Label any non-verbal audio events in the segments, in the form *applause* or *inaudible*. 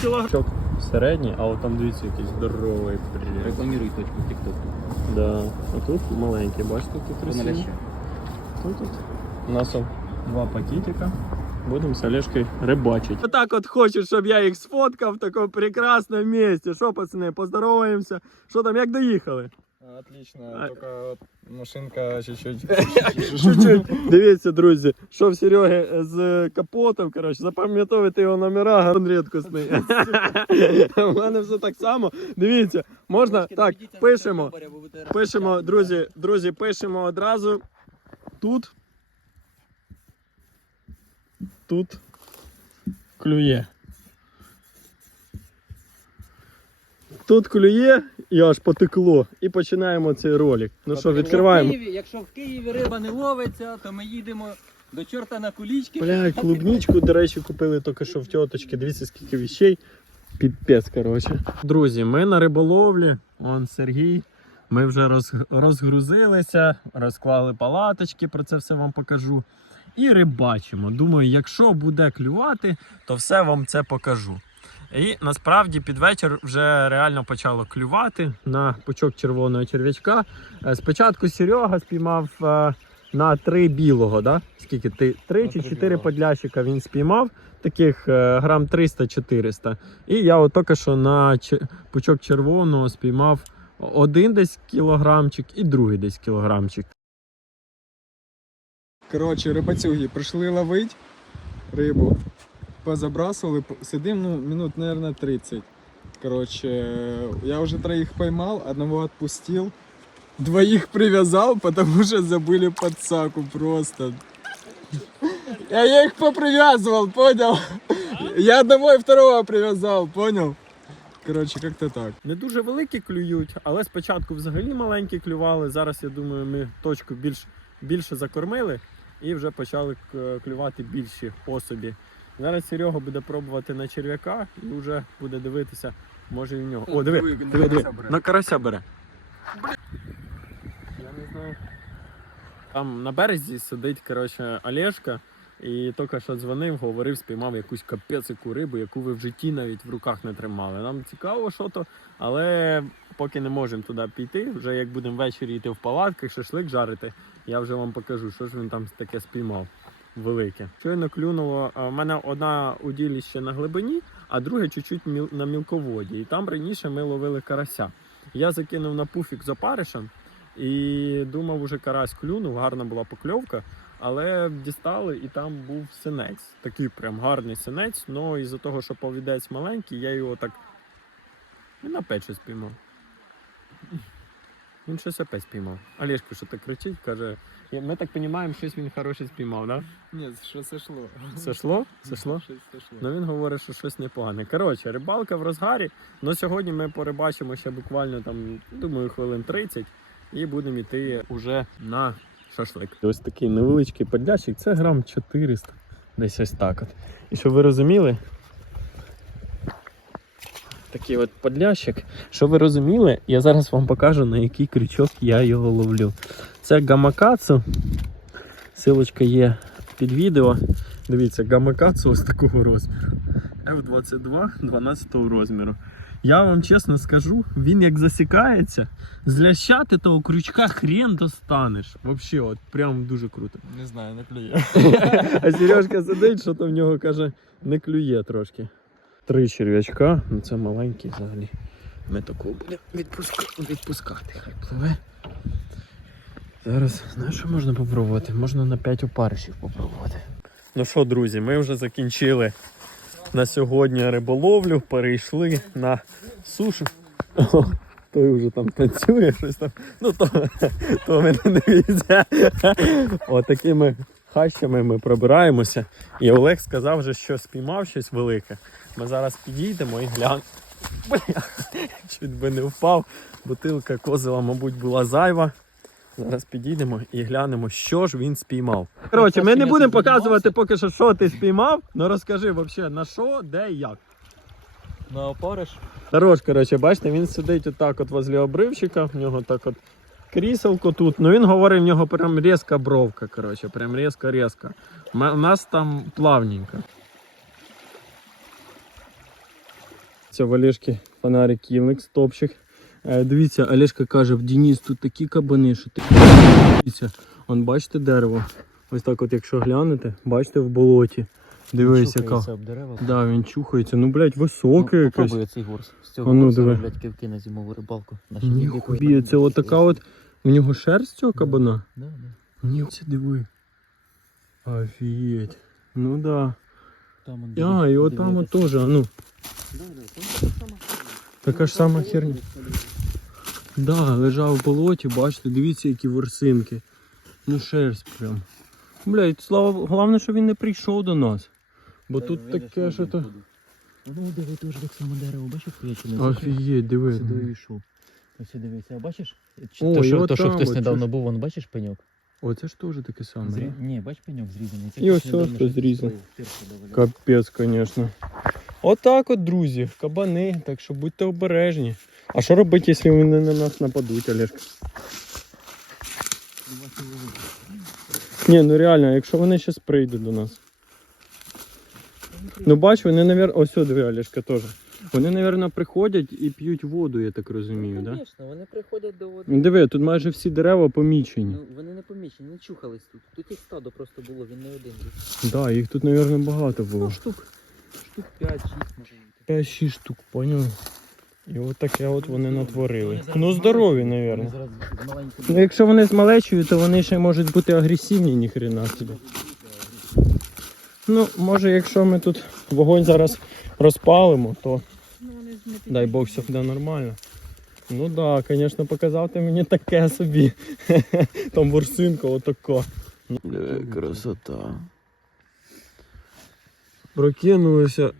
кілограм. Середній, а от там дивіться якийсь здоровий. приліт. Рекламіруй точку в TikTok. Да. А тут маленький, бачите, тут красиві. Тут, тут. У нас два пакетика. Будемо з Олежкою рибачити. Отак от хочуть, щоб я їх сфоткав в такому прекрасному місці. Що, пацани, поздороваємося. Що там, як доїхали? Отлично, А- только машинка чуть-чуть. *laughs* Чуть-чуть. Дивіться, друзі, що в Сереги з капотом, коротше, запам'ятовуйте його номера, він рідкісний. *laughs* У мене все так само. Дивіться, можна так, пишемо. Пишемо, друзі, друзі, пишемо одразу. Тут. Тут клює. Тут клює і аж потекло. І починаємо цей ролик. Ну що, відкриваємо. Якщо в Києві риба не ловиться, то ми їдемо до чорта на кулічки. Блядь, клубничку, до речі, купили тільки що в тьоточки. Дивіться, скільки вещей. Піпець, коротше. Друзі, ми на риболовлі. Он Сергій. Ми вже роз, розгрузилися, розклали палаточки, про це все вам покажу. І рибачимо. Думаю, якщо буде клювати, то все вам це покажу. І насправді під вечір вже реально почало клювати на пучок червоного черв'ячка. Е, Спочатку Серега спіймав е, на три білого, да? Скільки ти? Три чи чотири подлящика він спіймав, таких е, грам 300-400. І я от тільки що на пучок червоного спіймав один десь кілограмчик і другий десь кілограмчик. Коротше, рибацюги прийшли ловить рибу, позабрасували, п- сидим, ну, минут, наверное, 30. Короче, я уже троих поймал, одного отпустил, двоих привязал, потому что забыли подсаку просто. Я, я их попривязывал, понял? Я одного и второго привязал, понял? Короче, как-то так. Не дуже великі клюють, але спочатку взагалі маленькі клювали. Зараз я думаю, ми точку більш, більше закормили і вже почали клювати більші особі. Зараз Серега буде пробувати на черв'яка і вже буде дивитися, може і в нього. О, диви, диви, диви, на карася бере. Я не знаю. Там на березі сидить, коротше, Олешка. І тільки що дзвонив, говорив, спіймав якусь капець рибу, яку ви в житті навіть в руках не тримали. Нам цікаво, що то, але поки не можемо туди піти. Вже як будемо ввечері йти в палатках, шашлик жарити, я вже вам покажу, що ж він там таке спіймав. Велике. Щойно клюнуло. У мене одна уділіще на глибині, а друге чуть-чуть на мілководі. І там раніше ми ловили карася. Я закинув на пуфік з опаришем і думав, уже карась клюнув, гарна була покльовка. Але дістали і там був синець. Такий прям гарний синець. Ну із-за того, що повідець маленький, я його так і на печі спіймав. Він щось опять спіймав. Олешка що так кричить, каже. Ми так розуміємо, щось він хороше спіймав, да? Нет, что сошло? Сошло? Сошло? Сошло? Ну він говорить, що щось непогане. Коротше, рибалка в розгарі. Ну сьогодні ми порибачимо ще буквально там, думаю, хвилин 30 і будемо йти уже на шашлик. Ось такий невеличкий подлящик, це грам 400. Десь ось так от. І щоб ви розуміли. Такий от подлящик. Щоб ви розуміли, я зараз вам покажу, на який крючок я його ловлю. Це гамакацу. Силочка є під відео. Дивіться, гамакацу ось такого розміру. F22 12 розміру. Я вам чесно скажу, він як засікається, з лящати того крючка хрен достанеш. Взагалі, от прям дуже круто. Не знаю, не клює. *laughs* А Сережка сидить, що то в нього каже, не клює трошки. Три черв'ячка, ну це маленький взагалі. Ми таку будемо відпуска... відпускати, хай пливе. Зараз, знаєш, що можна попробувати? Можна на 5 опаришів попробувати. Ну що, друзі, ми вже закінчили на сьогодні риболовлю, перейшли на сушу. О, той вже там танцює щось там. Ну то, то ви не дивіться. Отакими хащами ми пробираємося. І Олег сказав, вже, що спіймав щось велике. Ми зараз підійдемо і глянемо. Бля, чуть би не впав. Бутилка козила, мабуть, була зайва. Зараз підійдемо і глянемо, що ж він спіймав. Коротше, ми не будемо показувати поки що, що ти спіймав. Ну розкажи взагалі на що, де і як. На опариш? Хорош, коротше, бачите, він сидить отак от возле обривчика, в нього так от кріселко тут. Ну він говорить, в нього прям різка бровка, коротше, прям різко-різко. У нас там плавненько. Це в Олешки фонарик кілник, стопчик. Е, дивіться, Олешка каже, в Дініс тут такі кабани, що ти. *laughs* Дивіться, он бачите дерево. Ось так от, якщо глянете, бачите в болоті. Дивись, яка. Да, він чухається. Ну, блядь, високе ну, якесь. попробуй цей горс. З цього А ну, горса роблять кивки на зимову рибалку. Ніхуя, це отака от. У нього шерсть цього кабана? Да, да. Ні, це диви. Офігеть. Ну да. Там он, А, і от там от теж, а ну. Да, да, там така сама херня. Така ж сама херня. Да, лежав в болоті, бачите, дивіться, які ворсинки. Ну шерсть прям. Блядь, слава головне, що він не прийшов до нас. Бо тут таке, що то. Ну, диви, теж так само дерево, бачиш, вкрячене? Офігеть, диви. Сюди йшов. Ось дивися, а бачиш? Чи- О, то, що, то, що там, хтось от, недавно був, вон, бачиш пеньок? О, це ж теж таке саме. Зрі... Ні, бач пеньок зрізаний. Це І ось хтось недавно ось щось зрізав. строїв, тирсу доваляв. Капець, звісно. Отак от, друзі, кабани, так що будьте обережні. А що робити, якщо вони на нас нападуть, Олешка? Ні, ну реально, якщо вони зараз прийдуть до нас. Ну бач, вони, навер... Ось сюди, диви, Олешка теж. Вони, мабуть, приходять і п'ють воду, я так розумію, так? Да? Звісно, вони приходять до води. Ну, Диви, тут майже всі дерева помічені. Ну, вони не помічені, не чухались тут. Тут їх стадо просто було, він не один був. Так, да, їх тут, мабуть, багато було. Ну, штук, штук 5-6 може бути. 5-6 штук, поняв. І от таке от вони натворили. Ну здорові, мабуть. Ну якщо вони з малечою, то вони ще можуть бути агресивні, ніхрена собі. Ну, може, якщо ми тут вогонь зараз розпалимо, то Ну, вони з- не дай Бог все буде нормально. Ну так, да, звісно, показав ти мені таке собі. *laughs* Там ворсинка отако. Красота. Прокинулися.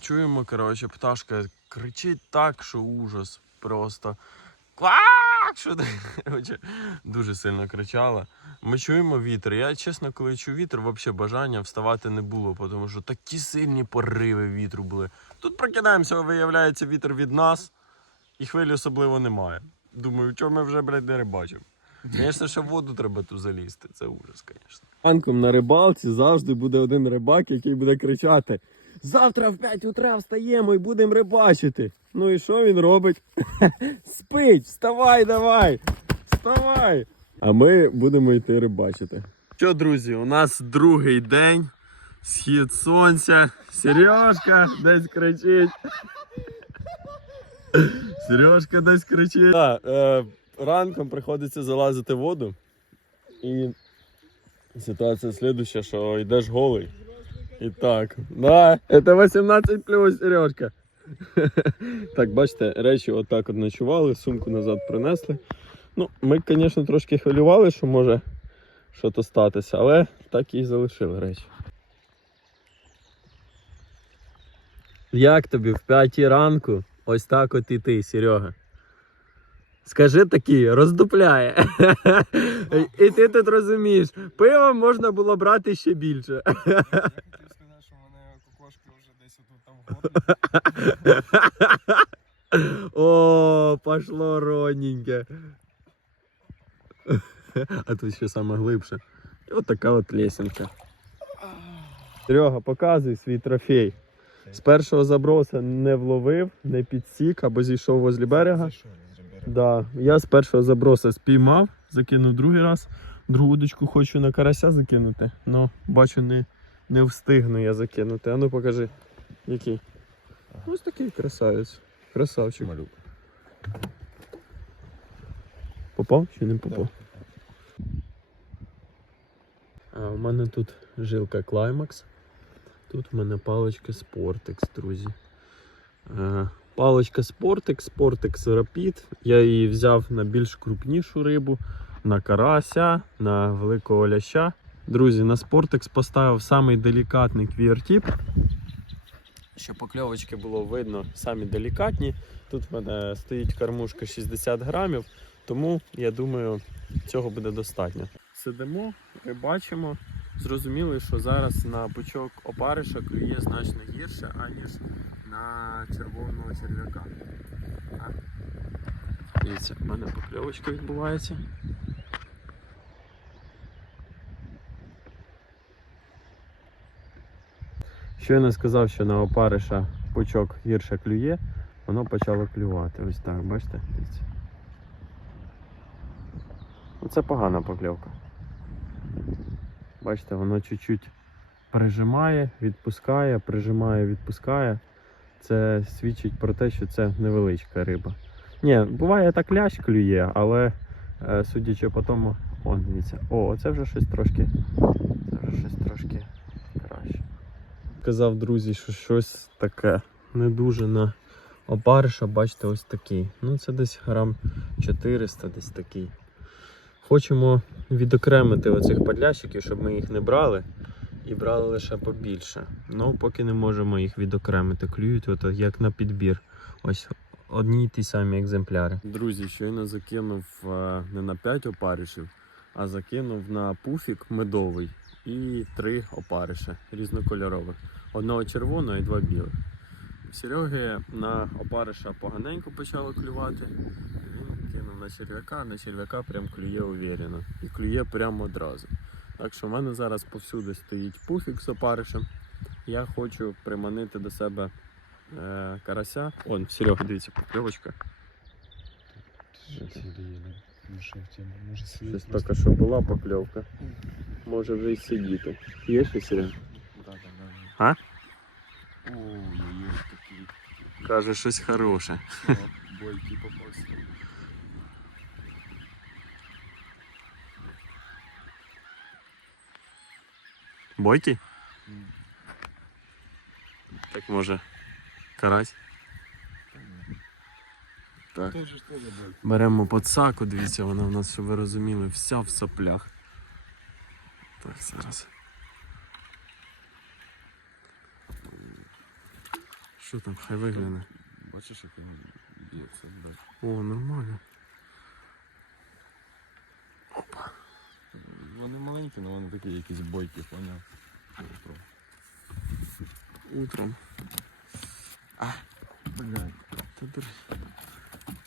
Чуємо, коротше, пташка кричить так, що ужас. Просто. Квак! Що ти? *laughs* Коротше, дуже сильно кричала. Ми чуємо вітер. Я, чесно, коли чую вітер, взагалі бажання вставати не було, тому що такі сильні пориви вітру були. Тут прокидаємося, виявляється, вітер від нас, і хвилі особливо немає. Думаю, чого ми вже, блядь, не рибачимо. Звісно, ще в воду треба ту залізти. Це ужас, звісно. Ранком на рибалці завжди буде один рибак, який буде кричати: Завтра в 5 утра встаємо і будемо рибачити. Ну і що він робить? *laughs* Спить, вставай, давай! Вставай! А ми будемо йти рибачити. Що, друзі, у нас другий день. Схід сонця. Сережка десь кричить. Сережка десь кричить. Так, е, ранком приходиться залазити в воду. І ситуація слідуща, що йдеш голий. І так. Да, це 18 плюс, Сережка. Так, бачите, речі отак от ночували, сумку назад принесли. Ну, ми, звісно, трошки хвилювали, що може щось статися, але так і залишили речі. Як тобі в п'ятій ранку ось так от іти, Серега? Скажи такі, роздупляє. *laughs* І ти тут розумієш, пиво можна було брати ще більше. Хотів сказати, що в мене кокошки вже десь отут там в О, пошло роненьке. А тут ще саме глибше. І от така от лесенка. Серега, показуй свій трофей. З першого заброса не вловив, не підсік або зійшов возле берега. Да, я з першого заброса спіймав, закинув другий раз. Другу удочку хочу на карася закинути, але бачу, не, не встигну я закинути. А ну покажи, який. Ось такий красавець. Красавчик. Малюк. Попав чи не попав? А, у мене тут жилка Climax. Тут в мене паличка Sportex, друзі. Е, паличка Sportex, Sportex Rapid. Я її взяв на більш крупнішу рибу, на карася, на великого ляща. Друзі, на Sportex поставив самий делікатний квіртіп. Щоб покльовочки було видно самі делікатні. Тут в мене стоїть кормушка 60 грамів, тому я думаю, цього буде достатньо. Сидимо, бачимо, зрозуміли, що зараз на пучок опариша клює значно гірше, аніж на червоного черв'яка. Дивіться, в мене покльовочка відбувається. Щойно сказав, що на опариша пучок гірше клює, воно почало клювати. Ось так, бачите? Це погана покльовка. Бачите, воно чуть-чуть прижимає, відпускає, прижимає, відпускає. Це свідчить про те, що це невеличка риба. Ні, буває так лящ клює, але е, судячи по тому, он дивіться, о, це вже щось трошки. Це вже щось трошки. Казав друзі, що щось таке не дуже на опариша, бачите, ось такий. Ну, це десь грам 400, десь такий. Хочемо відокремити оцих падлящиків, щоб ми їх не брали і брали лише побільше. Ну, поки не можемо їх відокремити. Клюють от як на підбір. Ось одні й ті самі екземпляри. Друзі, щойно закинув е, не на 5 опаришів, а закинув на пуфік медовий і три опариша різнокольорових. Одного червоного і два білих. В Сереги на опариша поганенько почало клювати. Він кинув на черв'яка, на черв'яка прям клює уверено. І клює прямо одразу. Так що в мене зараз повсюди стоїть пуфік з опаришем. Я хочу приманити до себе е, карася. Он, Серега, дивіться, покльовочка. Щось тільки що була покльовка. Може вже й сидіти. Є ще Серега? А? Ой-ой-ой, такий Каже, щось хороше. бойкий попався. Бойкий? Так може. Карась? Так. Беремо подсаку, дивіться, вона в нас, щоб ви розуміли, вся в соплях. Так, зараз. Що там, хай вигляне. Бачиш, як він б'ється. О, нормально. Опа. Вони маленькі, але вони такі якісь бойкі, поняв. Утро. Утром. Блядь. Та дур...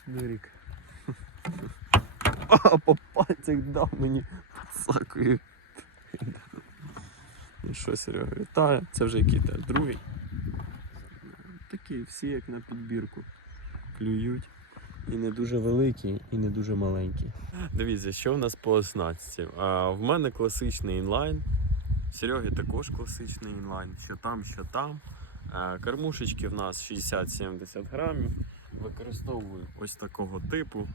Дурік. *laughs* А, по пальцях дав мені подсакою. Ну що, Серега, вітаю. Це вже який теж другий. Такі всі як на підбірку. Клюють. І не дуже великі, і не дуже маленькі. Дивіться, що в нас по оснастці. В мене класичний інлайн. В Сереги також класичний інлайн. Що там, що там. Е, Кормушечки в нас 60-70 грамів. Використовую ось такого типу.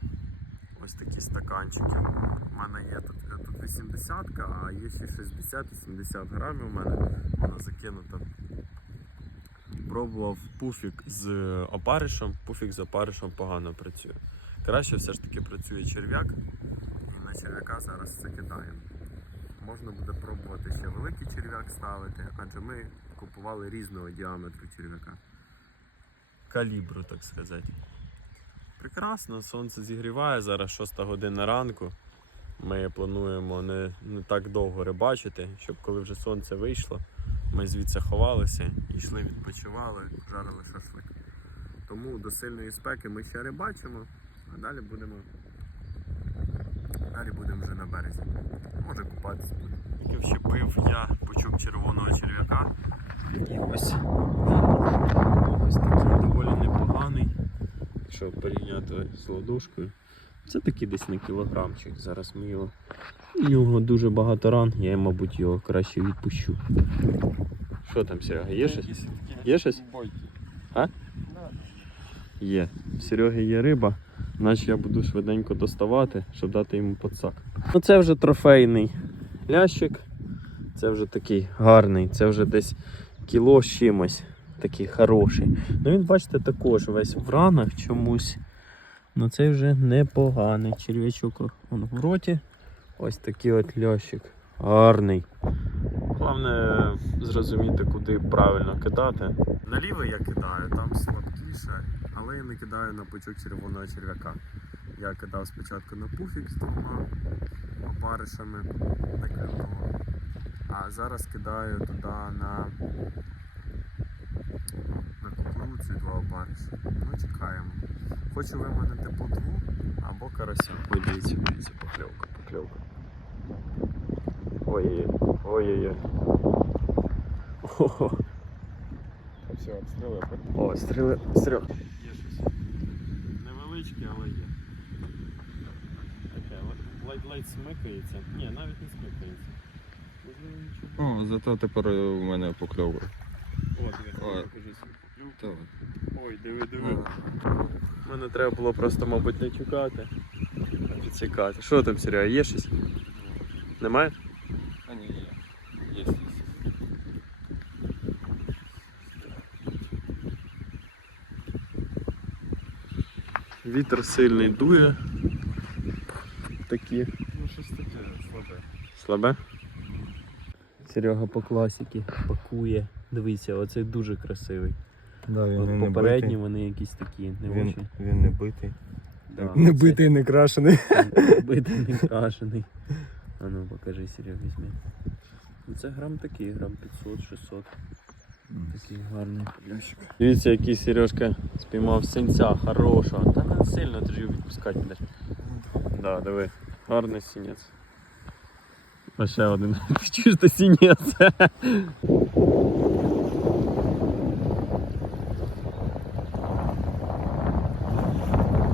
Ось такі стаканчики. У мене є тут, е, тут 80, а є ще 60 і 70 грамів. У мене вона закинута. Пробував пуфік з опаришем. Пуфік з опаришем погано працює. Краще все ж таки працює черв'як. І на черв'яка зараз закидаємо. Можна буде пробувати ще великий черв'як ставити, адже ми купували різного діаметру черв'яка. Калібру, так сказати. Прекрасно, сонце зігріває, зараз 6 година ранку. Ми плануємо не, не так довго рибачити, щоб коли вже сонце вийшло, ми звідси ховалися, йшли, відпочивали, жарили шашлик. Тому до сильної спеки ми ще рибачимо, а далі будемо. Далі будемо вже на березі. Може купатися будемо. Тільки вщепив я пучок червоного черв'яка. І ось, ось такий доволі непоганий. Якщо порівняти з ладошкою. Це такий десь на кілограмчик. Зараз ми його. У нього дуже багато ран, я, мабуть, його краще відпущу. Що там, Серега, є щось? Є щось? А? Є. В Сереги є риба, наче я буду швиденько доставати, щоб дати йому подсак. Ну це вже трофейний лящик. Це вже такий гарний, це вже десь кіло з чимось. Такий хороший. Ну він, бачите, також весь в ранах чомусь. Ну цей вже непоганий. Черв'ячок он в роті. Ось такий от лящик. Гарний. Головне зрозуміти, куди правильно кидати. Наліво я кидаю, там слабкіше, але я не кидаю на пучок червоного черв'яка. Я кидав спочатку на пуфік з двома опаришами на клюнуло. А зараз кидаю туди на, на кукурудзу і два опариші. Ну, чекаємо. Хочу виманити по дву або карася. Ой, дивіться, дивіться, покльовка, покльовка. Ой-ой-ой. Ой-ой-ой. Ого. Все, обстріли. О, стріли. Стріл. Є щось. Невеличке, але є. Таке, ледь- ледь-ледь смикається. Ні, навіть не смикається. О, зато тепер у мене покльовує. О, диви, покажи свій. Так. Ой, диви, диви. Мене треба було просто, мабуть, не чекати, а підсікати. Що там, Серега, є щось? Немає? А ні, є. Є, є. Вітер сильний дує. Такі. Ну, щось таке слабе. Слабе? Серега по класіки пакує. Дивіться, оцей дуже красивий. Да, От попередні вони якісь такі, не Він, очі. він не битий. Да, не битий, не крашений. *laughs* Битий, не крашений. А ну покажи, Серега, візьми. Ну, Це грам такий, грам 500-600. Такий гарний. Дивіться, який Сережка спіймав синця хорошого. Та не сильно ти ж його відпускати будеш. Да, диви. Гарний синець. А ще один. *laughs* Чуєш ти синець?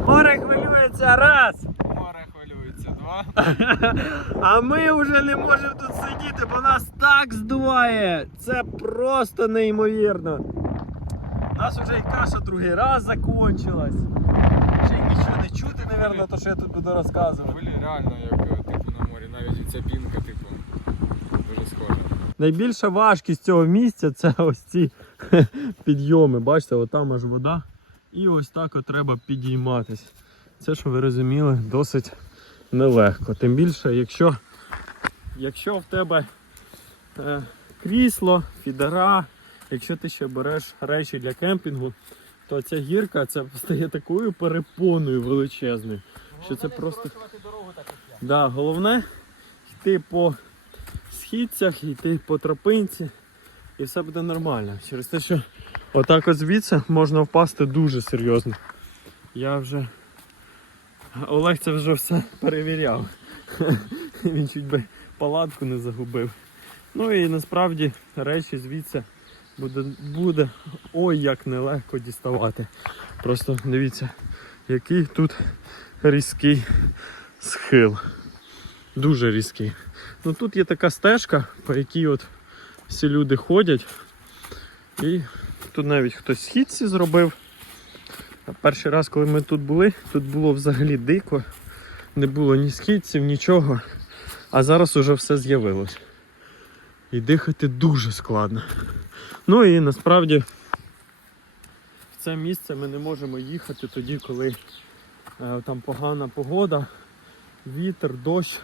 Море хвилюється раз! Море хвилюється два. *laughs* А ми вже не можемо тут сидіти, бо нас так здуває. Це просто неймовірно. Нас вже і каша другий раз закончилась. Ще й нічого не чути, напевно, то що я тут буду розказувати. Хвилі реально як е, типу на морі, навіть і ця пінка, типу, дуже схожа. Найбільша важкість цього місця це ось ці *laughs* підйоми. Бачите, отам аж вода. І ось так от треба підійматись. Це, що ви розуміли, досить нелегко. Тим більше, якщо, якщо в тебе е, крісло, фідера, якщо ти ще береш речі для кемпінгу, то ця гірка це стає такою перепоною величезною. Що це просто. Да, головне йти по східцях, йти по тропинці, і все буде нормально. Через те, що отак от звідси можна впасти дуже серйозно. Я вже. Олег це вже все перевіряв. *laughs* Він чуть би палатку не загубив. Ну і насправді речі звідси буде, буде ой як нелегко діставати. Просто дивіться, який тут різкий схил. Дуже різкий. Ну тут є така стежка, по якій от всі люди ходять. І тут навіть хтось східці зробив. Перший раз, коли ми тут були, тут було взагалі дико. Не було ні східців, нічого. А зараз уже все з'явилось. І дихати дуже складно. Ну і насправді в це місце ми не можемо їхати тоді, коли е, там погана погода, вітер, дощ.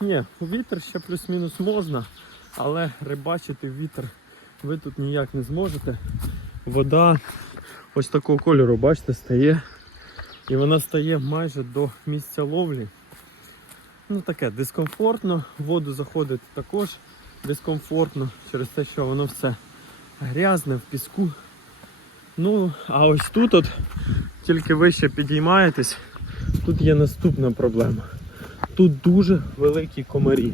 Ні, вітер ще плюс-мінус можна, але рибачити вітер ви тут ніяк не зможете. Вода ось такого кольору, бачите, стає. І вона стає майже до місця ловлі. Ну таке дискомфортно, в воду заходити також дискомфортно через те, що воно все грязне в піску. Ну, а ось тут, от, тільки вище підіймаєтесь, тут є наступна проблема. Тут дуже великі комарі.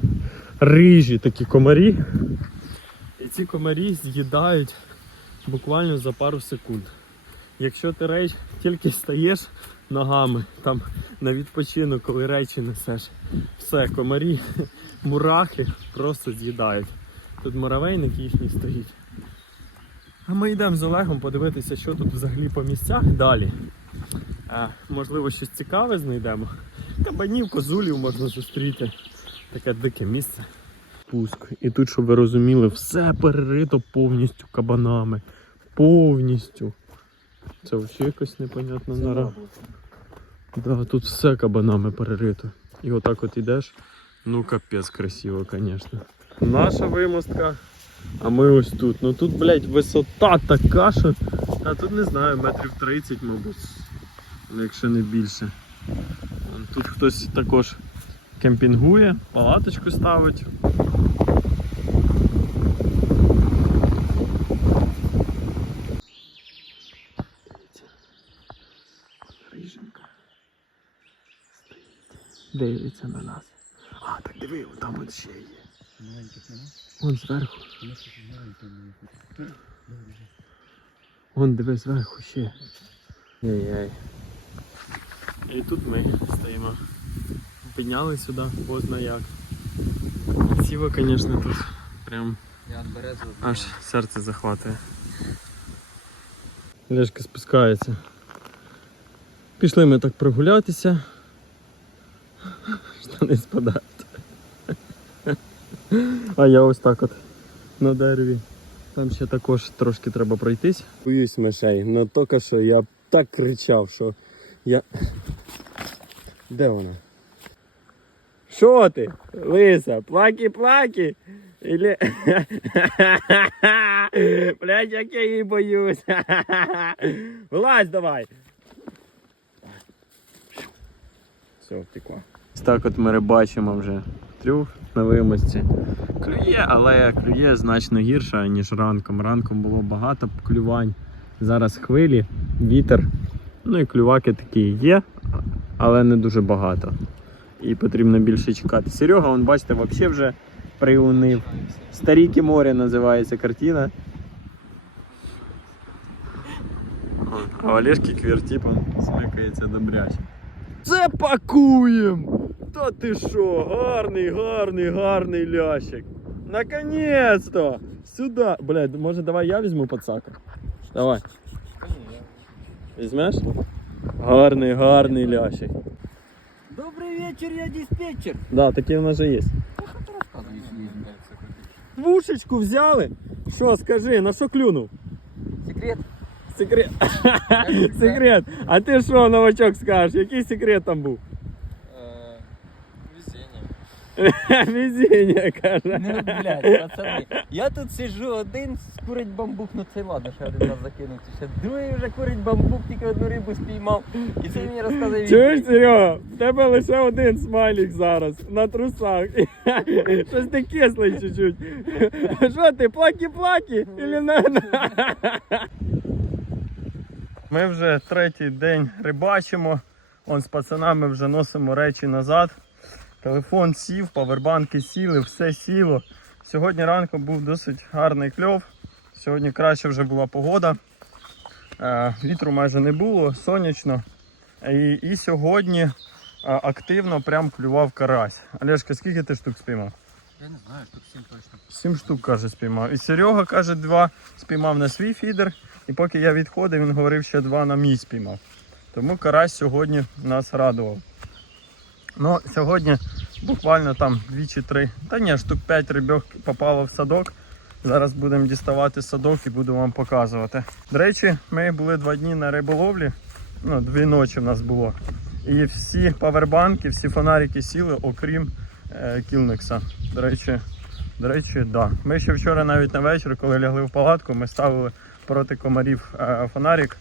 Рижі такі комарі. І ці комарі з'їдають буквально за пару секунд. Якщо ти рейч тільки стаєш ногами там на відпочинок, коли речі несеш, все, комарі, *laughs* мурахи просто з'їдають. Тут муравейник їхній стоїть. А ми йдемо з Олегом подивитися, що тут взагалі по місцях далі. А, можливо, щось цікаве знайдемо. Кабанів, козулів можна зустріти. Таке дике місце. Пуск. І тут, щоб ви розуміли, все перерито повністю кабанами. Повністю. Це взагалі якось непонятна нора. Да, тут все кабанами перерито. І отак от ідеш. Ну капець красиво, звісно. Наша вимостка. А ми ось тут. Ну тут, блядь, висота така, що. А тут не знаю, метрів 30, мабуть. Якщо не більше. Тут хтось також кемпінгує, палаточку ставить. Дивиться на нас. А, так диви, там от ще є. Вон зверху. Вон диви зверху ще. Ей-ей. І тут ми стоїмо. Підняли сюди, поздно як. Сіво, звісно, тут прям аж серце захватує. Лешка спускається. Пішли ми так прогулятися. Штани спадають. А я ось так от на дереві. Там ще також трошки треба пройтись. Боюсь мишей, але тільки що я так кричав, що я. Де вона? Що ти? Лиса, плакі-плакі? Или... *laughs* Блять, як я її боюсь. *laughs* Вилазь давай. Все, втекла. Так от ми рибачимо вже трюх на вимості. Клює, але клює значно гірше, ніж ранком. Ранком було багато клювань. Зараз хвилі, вітер. Ну і клюваки такі є, але не дуже багато. І потрібно більше чекати. Серега, он, бачите, взагалі вже приунив. Старіки море називається картина. А Олешки квертипом смикається добряче. Це пакуємо! Та ти що? Гарний, гарний, гарний лящик. Наконець-то! Сюди. Блядь, може давай я візьму подсака? Давай. Візьмеш? Гарний, гарний лящик. Добрий вечір, я диспетчер. Да, такий в нас же є. Двушечку взяли? Що, скажи, на що клюнув? Секрет. Секрет. А ти що, новачок, скажеш? Який секрет там був? Везіння, каже. Ну, блядь, пацани. Я тут сиджу один, курить бамбук, ну це ладно, ще один раз закинув. Ще другий вже курить бамбук, тільки одну рибу спіймав. І це мені розказує Чуєш, Серега, в тебе лише один смайлік зараз на трусах. *laughs* Щось ти кислий чуть-чуть. Що ти, плакі-плакі? Или на... *laughs* Ми вже третій день рибачимо. Он з пацанами вже носимо речі назад. Телефон сів, павербанки сіли, все сіло. Сьогодні ранком був досить гарний кльов. Сьогодні краще вже була погода. Е, Вітру майже не було, сонячно. І, і сьогодні е, активно прям клював карась. Олешка, скільки ти штук спіймав? Я не знаю, тут всім точно. Сім штук, каже, спіймав. І Серега, каже, два спіймав на свій фідер. І поки я відходив, він говорив, що два на мій спіймав. Тому карась сьогодні нас радував. Ну, сьогодні буквально там дві чи три, та ні, штук 5 рибьох попало в садок. Зараз будемо діставати садок і буду вам показувати. До речі, ми були два дні на риболовлі. Ну, дві ночі в нас було. І всі павербанки, всі фонарики сіли, окрім е, кілникса. До речі, до речі, да. Ми ще вчора навіть на вечір, коли лягли в палатку, ми ставили проти комарів фонарик,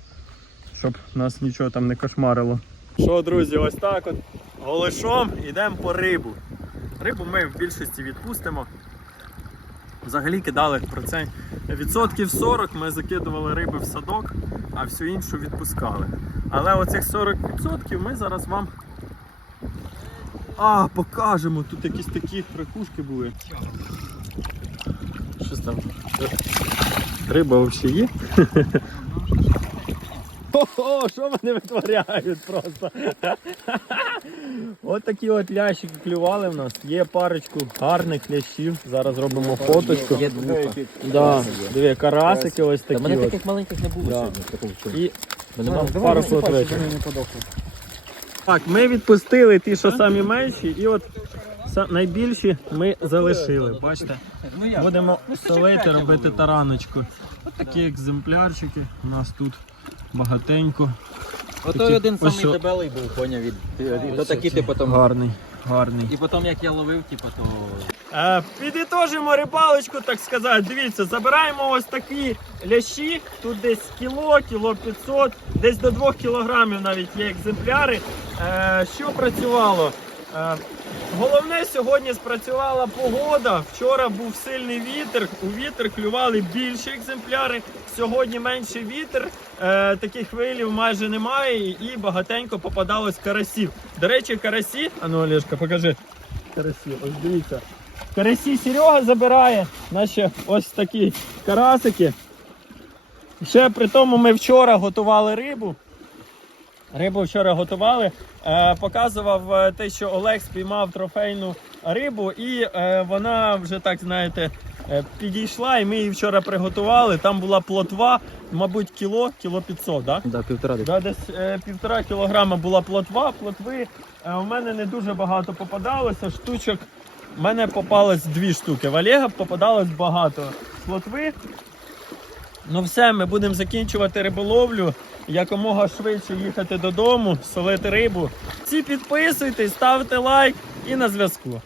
щоб нас нічого там не кошмарило. Що, друзі, ось так от голишом йдемо по рибу. Рибу ми в більшості відпустимо. Взагалі кидали про це відсотків 40 ми закидували риби в садок, а всю іншу відпускали. Але оцих 40% ми зараз вам. А, покажемо. Тут якісь такі ракушки були. Щось там. Риба взагалі є? *laughs* Ого, що вони витворяють просто. От такі от лящики клювали в нас. Є парочку гарних лящів. Зараз робимо фоточку. Є двуха. Да, диви, карасики ось Та такі. мене таких маленьких не було Да. сьогодні. І пару фоточок. Так, ми відпустили ті, що самі менші, і от найбільші ми залишили. Бачите, будемо солити, робити тараночку. От такі екземплярчики у нас тут багатенько. Ото один ось самий дебелий був, поняв від. То Ось такі, оце. типу, там. Гарний, гарний. І потім як я ловив, типу, то. Е, підітожимо рибалочку, так сказати. Дивіться, забираємо ось такі лящі. Тут десь кіло, кіло 500, десь до 2 кілограмів навіть є екземпляри. Е, що працювало? Е, головне сьогодні спрацювала погода. Вчора був сильний вітер. У вітер клювали більші екземпляри. Сьогодні менший вітер. Е, таких хвилів майже немає і багатенько попадалось карасів. До речі, карасі. А ну, Олешка, покажи. Карасі, ось дивіться. Карасі Серега забирає. Наші ось такі карасики. Ще при тому ми вчора готували рибу. Рибу вчора готували. Е, показував е, те, що Олег спіймав трофейну рибу, і е, вона вже так, знаєте, підійшла, і ми її вчора приготували. Там була плотва, мабуть, кіло, кіло 500, да? Да, півтора Да, десь півтора кілограма була плотва. Плотви у мене не дуже багато попадалося. Штучок в мене попалось дві штуки. В Олега попадалось багато плотви. Ну все, ми будемо закінчувати риболовлю. Якомога швидше їхати додому, солити рибу. Всі підписуйтесь, ставте лайк і на зв'язку.